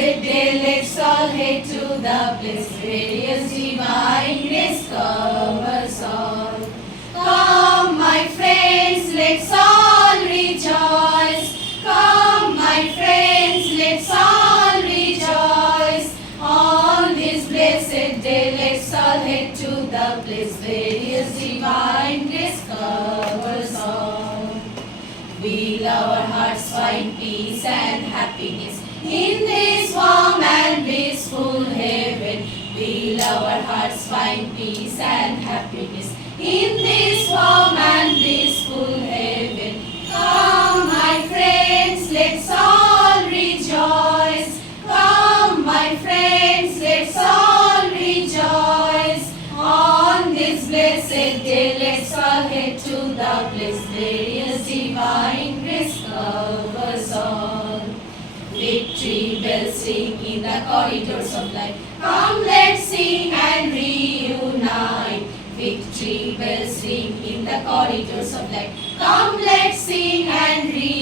blessed day, let's all head to the place where His divine grace covers all. Come, my friends, let's all rejoice. Come, my friends, let's all rejoice. On this blessed day, let's all head to the place where His divine grace covers all. Will our hearts find peace and happiness in this warm and blissful heaven? Will our hearts find peace and happiness in this warm and blissful heaven? Come, my friends, let's all rejoice. Come, my friends, let's all rejoice. On this blessed day, let's all head to the place where His divine grace covers all. Victory bells ring in the corridors of life. Come, let's sing and reunite. Victory bells ring in the corridors of life. Come, let's sing and reunite.